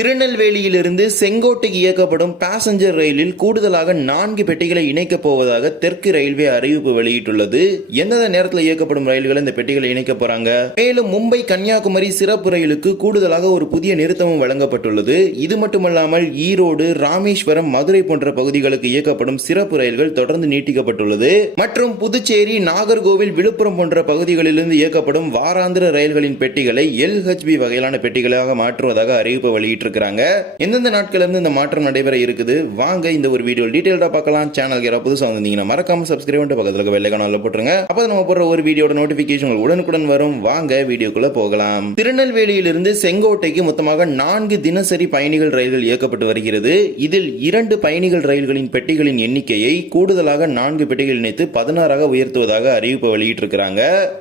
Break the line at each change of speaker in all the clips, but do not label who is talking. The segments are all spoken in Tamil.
திருநெல்வேலியிலிருந்து செங்கோட்டைக்கு இயக்கப்படும் பாசஞ்சர் ரயிலில் கூடுதலாக நான்கு பெட்டிகளை இணைக்கப் போவதாக தெற்கு ரயில்வே அறிவிப்பு வெளியிட்டுள்ளது. எந்தெந்த நேரத்தில் இயக்கப்படும் ரயில்கள் இந்த பெட்டிகளை இணைக்க போறாங்க? மேலும் மும்பை கன்னியாகுமரி சிறப்பு ரயிலுக்கு கூடுதலாக ஒரு புதிய நிறுத்தமும் வழங்கப்பட்டுள்ளது. இது மட்டுமல்லாமல் ஈரோடு ராமேஸ்வரம் மதுரை போன்ற பகுதிகளுக்கு இயக்கப்படும் சிறப்பு ரயில்கள் தொடர்ந்து நீட்டிக்கப்பட்டுள்ளது. மற்றும் புதுச்சேரி நாகர்கோவில் விழுப்புரம் போன்ற பகுதிகளிலிருந்து இயக்கப்படும் வாராந்திர ரயில்களின் பெட்டிகளை எல்ஹெச்பி வகையிலான பெட்டிகளாக மாற்றுவதாக அறிவிப்பு வெளியிட்டு வெளியிட்டிருக்கிறாங்க எந்தெந்த நாட்கள் இருந்து இந்த மாற்றம் நடைபெற இருக்குது? வாங்க இந்த ஒரு வீடியோ டீடைல்டா பார்க்கலாம். சேனல் யாராவது புதுசாக வந்தீங்கன்னா மறக்காம சப்ஸ்கிரைப் பண்ணிட்டு பக்கத்தில் இருக்க வெள்ளைக்கான போட்டுருங்க. அப்போ நம்ம போடுற ஒரு வீடியோட நோட்டிபிகேஷன் உடனுக்குடன் வரும். வாங்க வீடியோக்குள்ள போகலாம். திருநெல்வேலியிலிருந்து செங்கோட்டைக்கு மொத்தமாக நான்கு தினசரி பயணிகள் ரயில்கள் இயக்கப்பட்டு வருகிறது. இதில் இரண்டு பயணிகள் ரயில்களின் பெட்டிகளின் எண்ணிக்கையை கூடுதலாக நான்கு பெட்டிகள் இணைத்து பதினாறாக உயர்த்துவதாக அறிவிப்பு வெளியிட்டிருக்கிறாங்க.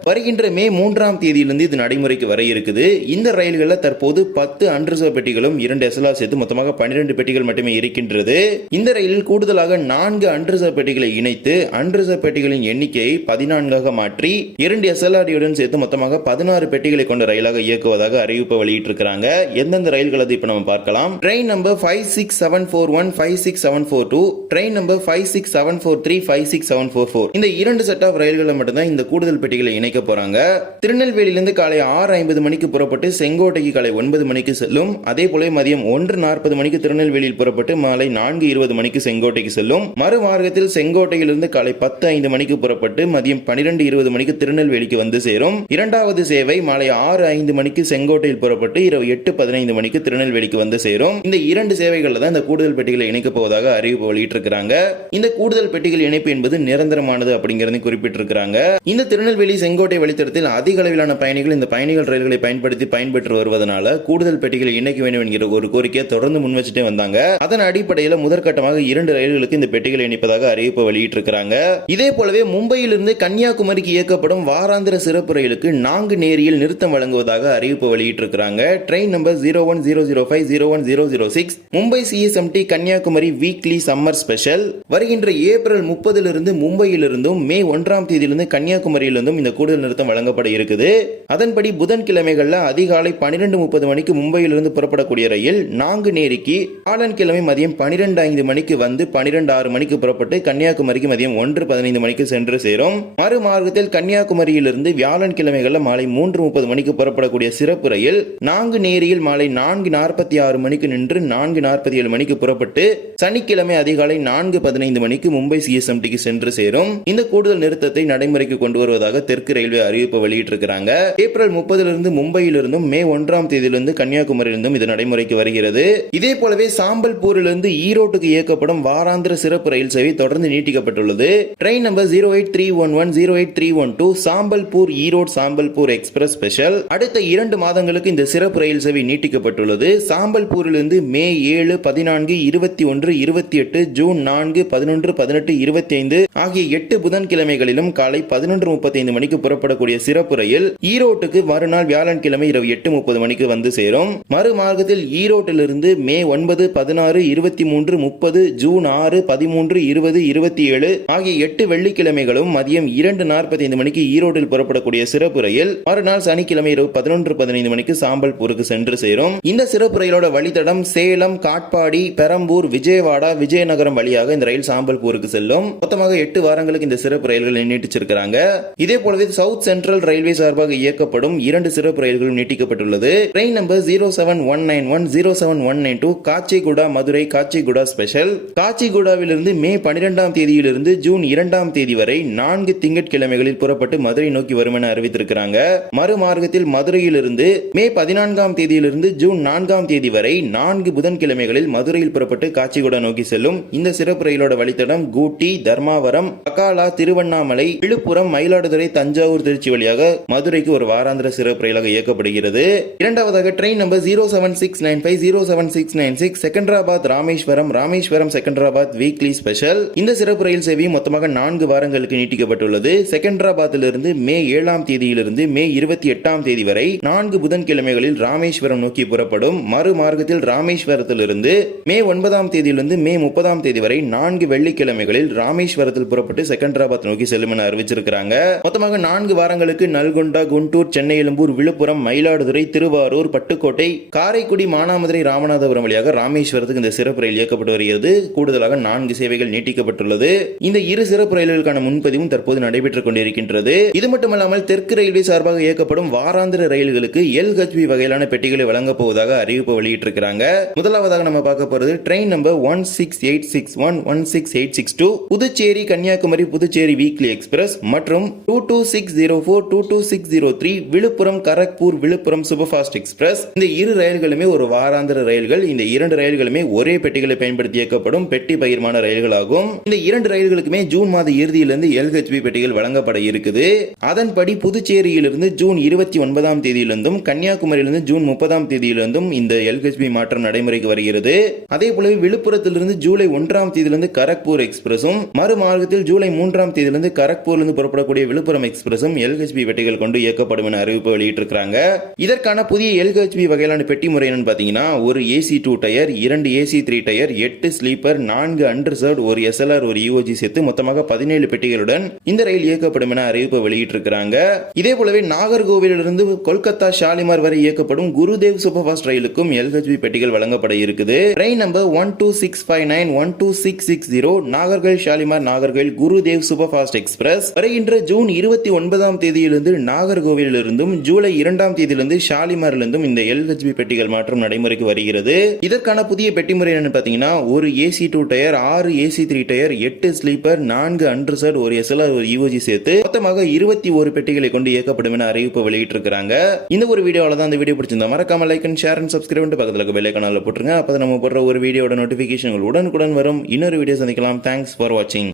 வருகின்ற மே மூன்றாம் தேதியிலிருந்து இது நடைமுறைக்கு வர இருக்குது. இந்த ரயில்களில் தற்போது பத்து அன்ரிசர்வ் பெட்டிகளும் இரண்டு எஸ்எல்ஆர் சேர்த்து மொத்தமாக பன்னிரண்டு பெட்டிகள் மட்டுமே இருக்கின்றது. இந்த ரயிலில் கூடுதலாக நான்கு அன்ரிசர்வ் பெட்டிகளை இணைத்து அன்ரிசர்வ் பெட்டிகளின் எண்ணிக்கையை பதினான்காக மாற்றி இரண்டு எஸ்எல்ஆர்டியுடன் சேர்த்து மொத்தமாக பதினாறு பெட்டிகளை கொண்ட ரயிலாக இயக்குவதாக அறிவிப்பு வெளியிட்டிருக்கிறாங்க. எந்தெந்த ரயில்கள் அது இப்போ நம்ம பார்க்கலாம். Train number five six seven four one five six seven four two train number five six seven four three five six seven four four இந்த இரண்டு செட் ஆஃப் ரயில்களை மட்டும்தான் இந்த கூடுதல் பெட்டிகளை இணைக்க போறாங்க. திருநெல்வேலியிலிருந்து காலை ஆறு ஐம்பது மணிக்கு புறப்பட்டு செங்கோட்டைக்கு காலை ஒன்பது மணிக்கு செல்லும். அதே போல மதியம் ஒன்று நாற்பது மணிக்கு திருநெல்வேலியில் புறப்பட்டு மாலை நான்கு இருபது மணிக்கு செங்கோட்டைக்கு செல்லும். மறுமார்க்கத்தில் செங்கோட்டையிலிருந்து காலை பத்து ஐந்து மணிக்கு புறப்பட்டு மதியம் பனிரெண்டு இருபது மணிக்கு திருநெல்வேலிக்கு வந்து சேரும். இரண்டாவது சேவை மாலை ஆறு ஐந்து மணிக்கு செங்கோட்டையில் புறப்பட்டு இரவு எட்டு பதினைந்து மணிக்கு திருநெல்வேலிக்கு வந்து சேரும். இந்த இரண்டு சேவைகள் தான் இந்த கூடுதல் பெட்டிகளை இணைக்கப் போவதாக அறிவிப்பு வெளியிட்டிருக்கிறாங்க. இந்த கூடுதல் பெட்டிகள் இணைப்பு என்பது நிரந்தரமானது அப்படிங்கிறது குறிப்பிட்டிருக்கிறாங்க. இந்த திருநெல்வேலி செங்கோட்டை வழித்தடத்தில் அதிக அளவிலான பயணிகள் இந்த பயணிகள் ரயில்களை பயன்படுத்தி பயன்பெற்று வருவதனால கூடுதல் பெட்டிகளை இணைக்க வேண்டும் என்கிற ஒரு கோரிக்கையை தொடர்ந்து முன் வச்சுட்டே வந்தாங்க. அதன் அடிப்படையில் முதற்கட்டமாக இரண்டு ரயில்களுக்கு இந்த பெட்டிகளை இணைப்பதாக அறிவிப்பு வெளியிட்டிருக்கிறாங்க. இதே போலவே மும்பையிலிருந்து கன்னியாகுமரிக்கு இயக்கப்படும் வாராந்திர சிறப்பு ரயிலுக்கு நான்கு நேரியில் நிறுத்தம் வழங்குவதாக அறிவிப்பு வெளியிட்டிருக்கிறாங்க. Train number zero one zero zero five zero one zero zero six Mumbai CSMT Kanyakumari weekly summer special வருகின்ற ஏப்ரல் முப்பதிலிருந்து மும்பையிலிருந்தும் மே ஒன்றாம் தேதியிலிருந்து கன்னியாகுமரியிலிருந்தும் இந்த கூடுதல் நிறுத்தம் வழங்கப்பட இருக்குது. அதன்படி புதன்கிழமைகளில் அதிகாலை பன்னிரெண்டு முப்பது மணிக்கு மும்பையிலிருந்து புறப்படக்கூடிய ரயில் நாங்குநேரிக்கு வியாழன்கிழமை மதியம் பன்னிரெண்டு ஐந்து மணிக்கு வந்து பன்னிரெண்டு ஆறு மணிக்கு புறப்பட்டு கன்னியாகுமரிக்கு மதியம் ஒன்று பதினைந்து மணிக்கு சென்று சேரும். மறுமார்க்கத்தில் கன்னியாகுமரியிலிருந்து வியாழன்கிழமைகளில் மாலை மூன்று முப்பது மணிக்கு புறப்படக்கூடிய சிறப்பு ரயில் நாங்குநேரியில் மாலை நான்கு நாற்பத்தி ஆறு மணிக்கு நின்று நான்கு நாற்பத்தி ஏழு மணிக்கு புறப்பட்டு சனிக்கிழமை அதிகாலை நான்கு பதினைந்து மணிக்கு மும்பை சிஎஸ்எம்டிக்கு சென்று சேரும். இந்த கூடுதல் நிறுத்தத்தை நடைமுறைக்கு கொண்டு வருவதாக தெற்கு ரயில்வே அறிவிப்பு வெளியிட்டிருக்கிறாங்க. ஏப்ரல் முப்பதிலிருந்து மும்பையிலிருந்தும் மே ஒன்றாம் தேதியிலிருந்து கன்னியாகுமரியிலிருந்தும் இது நடைமுறைக்கு வருகிறது. இதே போலவே சாம்பல்பூரிலிருந்து ஈரோட்டுக்கு இயக்கப்படும் வாராந்திர சிறப்பு ரயில் சேவை தொடர்ந்து நீட்டிக்கப்பட்டுள்ளது. Train number zero eight three one one zero eight three one two Sambalpur Erode Sambalpur express special. அடுத்த இரண்டு மாதங்களுக்கு இந்த சிறப்பு ரயில் சேவை நீட்டிக்கப்பட்டுள்ளது. சாம்பல்பூரிலிருந்து மே ஏழு பதினான்கு இருபத்தி ஒன்று இருபத்தி எட்டு ஜூன் நான்கு பதினொன்று பதினெட்டு இருபத்தி ஐந்து ஆகிய எட்டு புதன்கிழமைகளிலும் காலை பதினொன்று முப்பத்தைந்து மணிக்கு புறப்படக்கூடிய சிறப்பு ரயில் ஈரோட்டுக்கு மறுநாள் வியாழன்கிழமை இரவு எட்டு முப்பது மணிக்கு வந்து சேரும். மறுமார்க்கத்தில் ஈரோட்டிலிருந்து மே ஒன்பது பதினாறு இருபத்தி மூன்று முப்பது ஜூன் ஆறு பதிமூன்று இருபது இருபத்தி ஏழு ஆகிய எட்டு வெள்ளிக்கிழமைகளும் மதியம் இரண்டு நாற்பத்தி ஐந்து மணிக்கு ஈரோட்டில் புறப்படக்கூடிய சிறப்பு ரயில் மறுநாள் சனிக்கிழமை இரவு பதினொன்று பதினைந்து மணிக்கு சாம்பல்பூருக்கு சென்று சேரும். இந்த சிறப்பு ரயிலோட வழித்தடம் சேலம் காட்பாடி பெரம்பூர் விஜயவாடா விஜயநகரம் வழியாக இந்த ரயில் சாம்பல்பூருக்கு செல்லும். மொத்தமாக எட்டு வாரங்களுக்கு இந்த சிறப்பு ரயில்கள் நீட்டிச்சிருக்கிறாங்க. இதே போலவே சவுத் சென்ட்ரல் ரயில்வே சார்பாக இயக்கப்படும் இரண்டு சிறப்பு ரயில்களும் நீட்டிக்கப்பட்டுள்ளது. Train number zero seven one nine one zero seven one nine two Kacheguda Madurai Kacheguda special காச்சிகுடாவிலிருந்து May பனிரெண்டாம் தேதியிலிருந்து ஜூன் இரண்டாம் தேதி வரை நான்கு திங்கட்கிழமைகளில் புறப்பட்டு மதுரை நோக்கி வரும் என அறிவித்திருக்கிறாங்க. மறுமார்க்கத்தில் மதுரையிலிருந்து மே பதினான்காம் தேதியிலிருந்து ஜூன் நான்காம் தேதி வரை நான்கு புதன்கிழமைகளில் மதுரையில் புறப்பட்டு காச்சிகுடா நோக்கி செல்லும். இந்த சிறப்பு ரயிலோட வழித்தடம் கூட்டி தர்மாவரம் பக்காலா திருவண்ணாமலை விழுப்புரம் மயிலாடுதுறை தஞ்சாவூர் திருச்சி வழியாக மதுரைக்கு ஒரு வாராந்திர சிறப்பு ரயிலாக இயக்கப்படுகிறது. இரண்டாவதாக train number zero seven six nine five zero seven six nine six Secunderabad Rameswaram Rameswaram Secunderabad weekly special இந்த சிறப்பு ரயில் சேவை மொத்தமாக நான்கு வாரங்களுக்கு நீட்டிக்கப்பட்டுள்ளது. செகண்டராபாத்திலிருந்து மே ஏழாம் தேதியிலிருந்து மே இருபத்தி எட்டாம் தேதி வரை நான்கு புதன்கிழமைகளில் ராமேஸ்வரம் நோக்கி புறப்படும். மறுமார்க்கத்தில் ராமேஸ்வரத்திலிருந்து மே ஒன்பதாம் தேதியிலிருந்து மே முப்பதாம் தேதி வரை நான்கு வெள்ளிக்கிழமைகளில் ராமேஸ்வரத்தில் புறப்பட்டு செகண்டராபாத் நோக்கி செல்லும் என அறிவிச்சிருக்கிறாங்க. மொத்தமாக நான்கு வாரங்களுக்கு நல்கொண்டா குண்டூர் சென்னை எழும்பூர் விழுப்புரம் மயிலாடுதுறை திருவாரூர் பட்டுக்கோட்டை காரைக்குடி மானாமதுரை ராமநாதபுரம் வழியாக ராமேஸ்வரத்துக்கு இந்த சிறப்பு ரயில் இயக்கப்பட்டு வருகிறது. கூடுதலாக நான்கு சேவைகள் நீட்டிக்கப்பட்டுள்ளது. இந்த இரு சிறப்பு ரயில்களுக்கான முன்பதிவும் தற்போது நடைபெற்றுக் கொண்டிருக்கின்றது. இது மட்டுமல்லாமல் தெற்கு ரயில்வே சார்பாக இயக்கப்படும் வாராந்திர ரயில்களுக்கு எல்ஹெச்பி வகையிலான பெட்டிகளை வழங்கப் போவதாக அறிவிப்பு வெளியிட்டிருக்கிறாங்க. முதலாவதாக நம்ம பார்க்க போறது train number one six eight six one one six eight six two Puducherry Kanyakumari Puducherry weekly express மற்றும் two two six zero four two two six zero three Villupuram Kharagpur Villupuram superfast express இந்த இரு ரயில்களுமே ஒரு வாராந்திர ரயில்கள் இந்த இரண்டு ரயில்களுமே ஒரே பெட்டிகளை பயன்படுத்தி இயக்கப்படும் பெட்டி பகிர்மான ரயில்கள் ஆகும் இந்த இரண்டு ரயில்களுக்குமே ஜூன் மாத இறுதியிலிருந்து எல்ஹெச்பி பெட்டிகள் வழங்கப்பட இருக்குது. அதன்படி புதுச்சேரியிலிருந்து ஜூன் இருபத்தி ஒன்பதாம் தேதியிலிருந்தும் கன்னியாகுமரியிலிருந்து ஜூன் முப்பதாம் தேதியிலிருந்தும் இந்த எல்ஹெச்பி மாற்றம் நடைமுறைக்கு வருகிறது. அதே போலவே விழுப்புரத்திலிருந்து ஜூலை ஒன்றாம் தேதியிலிருந்து கரக்பூர் எக்ஸ்பிரஸும் மறுமார்க்கத்தில் ஜூலை மூன்றாம் தேதியிலிருந்து கரக்பூர்லிருந்து புறப்படக்கூடிய விழுப்புரம் எக்ஸ்பிரஸும் எல்ஹெச்பி பெட்டிகள் கொண்டு இயக்கப்படும் என அறிவிப்பு வெளியிட்டிருக்கிறாங்க. இதற்கான புதிய எல்ஹெச்பி வகையிலான பெட்டி முறை என்னன்னு பாத்தீங்கன்னா ஒரு ஏசி டூ டயர் இரண்டு ஏசி த்ரீ டயர் எட்டு ஸ்லீப்பர் நான்கு அன்ரிசர்வ் ஒரு எஸ்எல்ஆர் ஒரு யூஓஜி சேர்த்து மொத்தமாக பதினேழு பெட்டிகளுடன் இந்த ரயில் இயக்கப்படும் என அறிவிப்பு வெளியிட்டிருக்கிறாங்க. இதே போலவே நாகர்கோவிலிருந்து கொல்கத்தா ஷாலிமார் வரை இயக்கப்படும் குருதேவ் சூப்பர் ஃபாஸ்ட் ரயிலுக்கும் எல்ஹெச்பி பெட்டிகள் வழங்கப்பட இருக்குது. Train number one two six five nine one two six six zero Nagercoil Shalimar Nagercoil Gurudev super fast express. வருகின்ற ஜூன் இருபத்தி ஒன்பதாம் தேதியிலிருந்து நாகர்கோவிலிருந்தும் ஜூலை இரண்டாம் தேதியிலிருந்து ஷாலிமாரிலிருந்தும் இந்த எல்ஹெச்பி பெட்டிகள் மாற்றம் நடைமுறைக்கு வருகிறது. இதற்கான புதிய பெட்டி முறை என்னன்னு பாத்தீங்கன்னா ஒரு ஏசி டூ டயர் ஆறு ஏசி த்ரீ டயர் எட்டு ஸ்லீப்பர் நான்கு அன்ரிசர்வ் ஒரு எஸ்எல்ஆர் ஒரு யூஓஜி சேர்த்து மொத்தமாக இருபத்தி ஒரு பெட்டிகளை கொண்டு இயக்கப்படும் என அறிவிப்பு வெளியிட்டிருக்கிறாங்க. இந்த ஒரு வீடியோவில் தான் இந்த வீடியோ பிடிச்சிருந்தா மறக்காம like and share and subscribe பக்கத்தில் இருக்க பெல் ஐக்கானில் போட்டுருங்க. அப்போ நம்ம போடுற ஒரு வீடியோட நோட்டிஃபிகேஷன் உடனுக்குடன் வரும். இன்னொரு வீடியோ சந்திக்கலாம். தேங்க்ஸ் ஃபார் வாட்சிங்